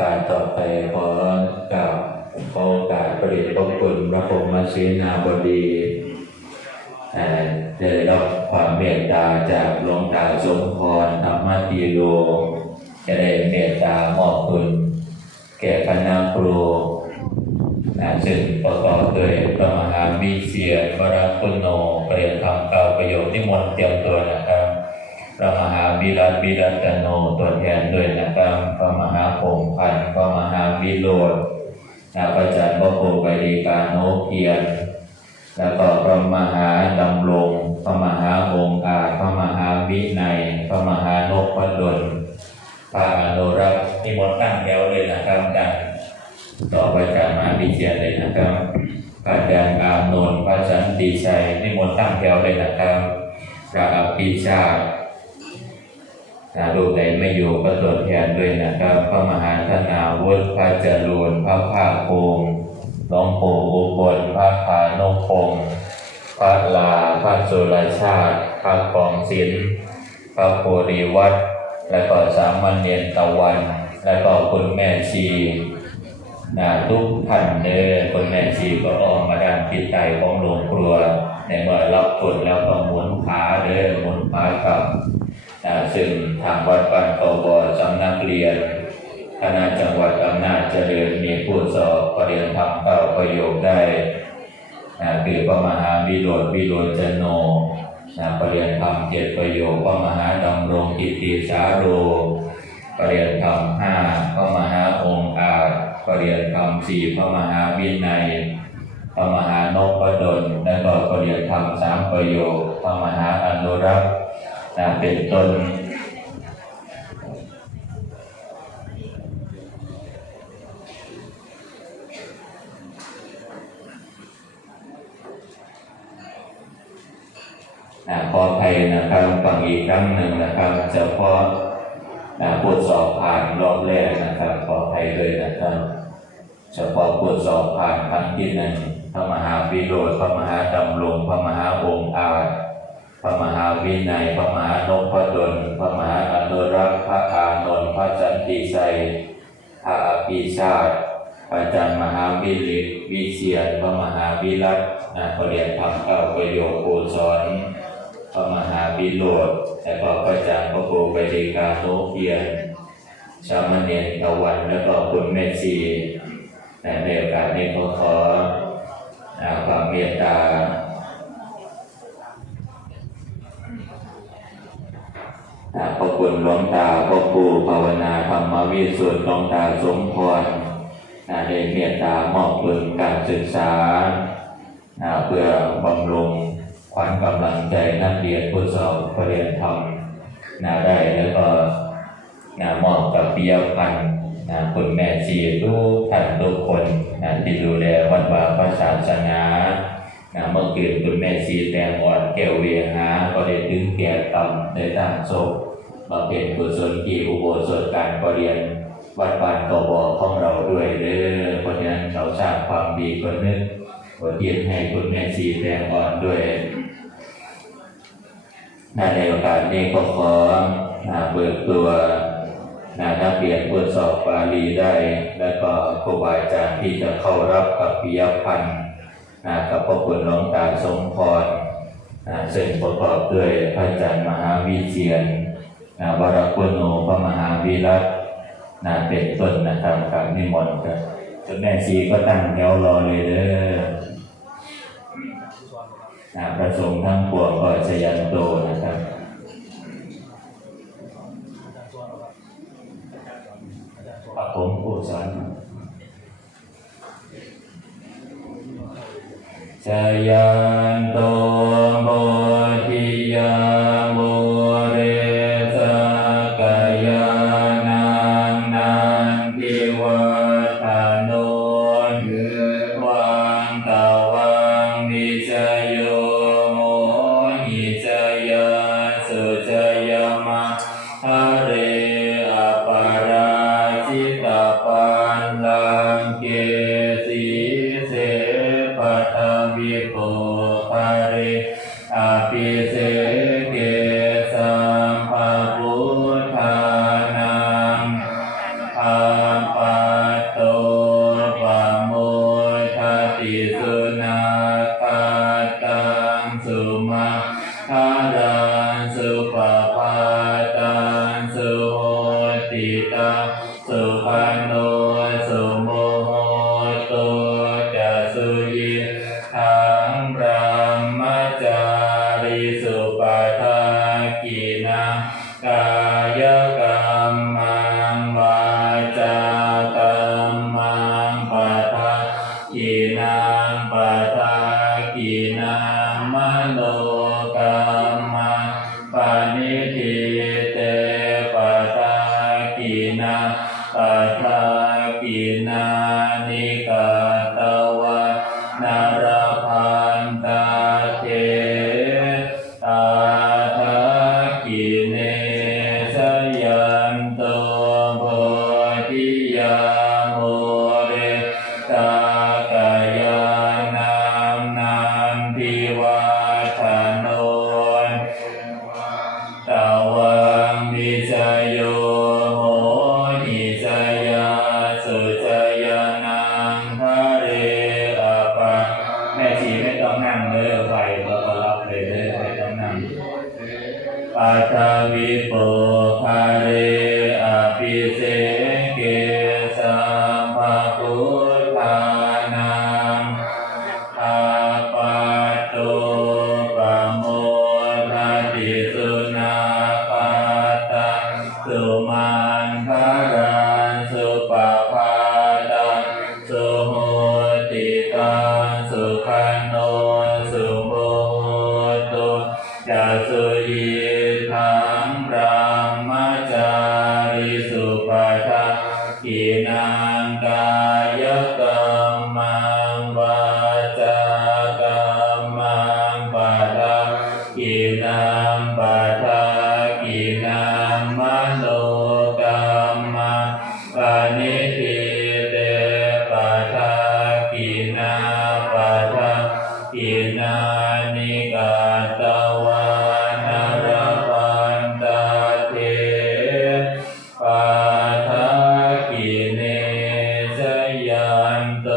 การต่อไปขอกับขอโอกาสประเดชพระคุณพระพรหมเสนาบดีได้รับความเมตตาจากหลวงตาสมพรธรรมติโลจะได้เมตตามอบคุณแก่คณะครูนะซึ่งประกอบด้วยพระมหาวิเชียรวรคุณโนเปรียนธรรมเก่าประโยชน์ที่มนเตรียมตัวนะครับ พระมหาวิรัตวิรัตโนตัวแทนด้วยนะครับพระมหาพงพันธ์พระมหาวิโรจน์นะพระจารย์พระโพไปดีการโนเพียรแล้วก็พระมหาดำรงพระมหาองค์อาจพระมหาวินัยพระมหานพดลพระอนุรักษ์นิมนต์ตั้งแถวเลยนะครับดังต่อไปจากมหาวิเชียรเลยนะครับพระอาจารย์อานนท์พระสันติชัยนิมนต์ตั้งแถวเลยนะครับพระอภิชาติ ถ้าลูกใดไม่อยู่ก็ตรวจแทนด้วยนะครับ พระมหาธนาวุฒิพระเจริญพระภาคภูมิหลวงปู่อุบลพระพานพพงศ์พระลาพระสุรชาติ พระกองศิลป์พระโพธิวัดและก็สามเณรตะวัน และก็คุณแม่ชีนะทุกท่านเด้อคุณแม่ชีก็ออกมาด้านทิศใต้ของโรงครัว ในเมื่อรับผลแล้วก็หมุนขาเด้อหมุนขากลับ ซึ่งทางวัดบ้านโตบสำนักเรียนคณะจังหวัดอำนาจเจริญมีผู้สอบประเรียนธรรมเก้าประโยคได้นะคือพระมหาวิโรธวิโรจโนนะประเรียนธรรมเจ็ดประโยคพระมหาดำรงกิติสาโรประเรียนธรรมห้าพระมหาองค์อาจประเรียนธรรมสี่พระมหาวินัยพระมหานพดลและก็ประเรียนธรรมสามประโยคพระมหาอนุรักษ์ นะเป็นต้นนะขออภัยนะครับฟังอีกครั้งหนึ่งนะครับเฉพาะนะผู้สอบผ่านรอบแรกนะครับขออภัยเลยนะครับเฉพาะผู้สอบผ่านครั้งที่หนึ่งพระมหาวิโรธพระมหาดำรงพระมหาองค์อาจ พระมหาวินัย พระมหานพดลพระมหาอนุรักษ์ พระอานนท์พระสันติชัยพระอภิชาติอาจารย์มหาวิริวิเชียรพระมหาวิรัตนะปรริยนธรรมเก้าประโยคปูสอนพระมหาวิโรธและก็พระอาจารย์พระครูไปดีกาโนเพียรสามเณรตะวันแล้วก็คุณแม่ชีนะในโอกาสนี้ก็ขอความเมตตา ภาวนาธรรมวิสุทธิ์หลงตาสมพรนะได้เมตตามอบทุนการศึกษานะเพื่อบำรุงขวัญกำลังใจนักเรียนผู้สอบปรริญญาธรรมนะได้แล้วก็มอบกับปิยพันธ์นะคุณแม่ชีทุกท่านทุกคนนะที่ดูแลวัดวาพระศาสนานะเมื่อคืนคุณแม่ชีแตงอ่อนแก้วเวียหาก็ได้ถึงแก่กรรมได้ตั้งศพ มาเป็นกุศลกีอุโบสถการประเรียนวัดบ้านกบของเราด้วยเด้อเพราะฉะนั้นเราสร้างความดีคนนึกขอเทียนให้คุณแม่ชีแตงอ่อนด้วยนในโอกาสนี้ก็ขอเบิกตัวนักเรียนผู้สอบบาลีได้ และก็ครูบาอาจารย์ที่จะเข้ารับกับปิยพันธ์กับพระคุณหลวงตาสมพรซึ่งประกอบด้วยพระอาจารย์มหาวิเชียน นะวรคุณโนพระมหาวิรัตนะเป็นต้นนะครับกับนิมนต์ครับจุดแม่ชีก็ตั้งแถวรอเลยเด้อนะประสงค์ทั้งปวงก็ชยันโตนะครับพระผมผู้สอนชยั ปั กินังปทากินานิกาต ปัทวิโปคาเรอภิเสเกสัมภะพุทธานังอาปาโตปโมทติสุนาปาตังสุมา นานิกาตวานารพันตาเทปาทากิเนสยันโต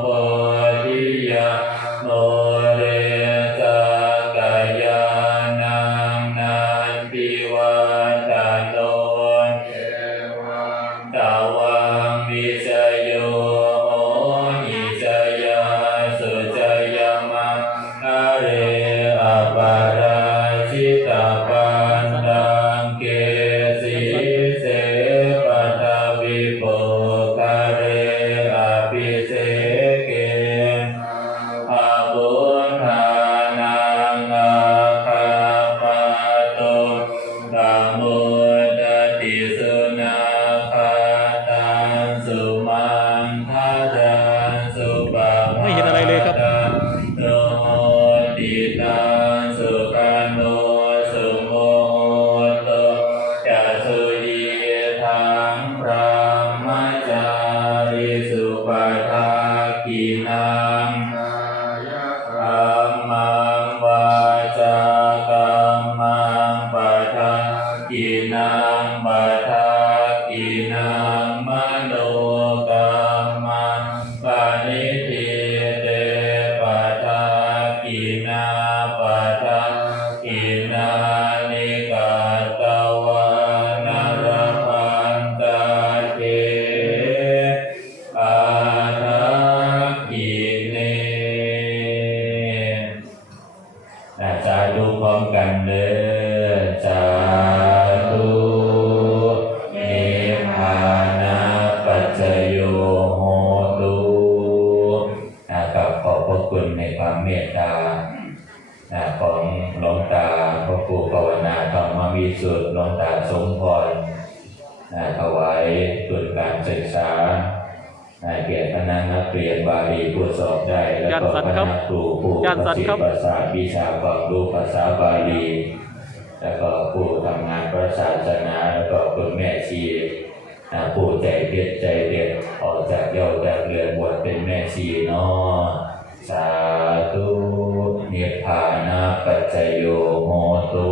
โพธิยาโมเรตากายานังนันทิวัต คุณในความเมตตาอ่าของหลวงตาพระครูภาวนาธรรมวิสุทธิ์หลวงตาสมพรอ่าถวายทุนการศึกษาอ่าแก่คณะนักเรียนบาลีผู้สอบได้แล้วก็ญาติสัตว์คครับณะครูผู้ญาติสัตว์ครับภาษาวิชาความรู้ภาษาบาลีแล้วก็ผู้ทำงานพระศาสนาแล้วก็คุณแม่ชีอ่าผู้ใจเด็ดใจเด็ดออกจากเย้าจากเรือนบวชเป็นแม่ชีเนาะ สาธุนิพพานาปัจจโยโหตุ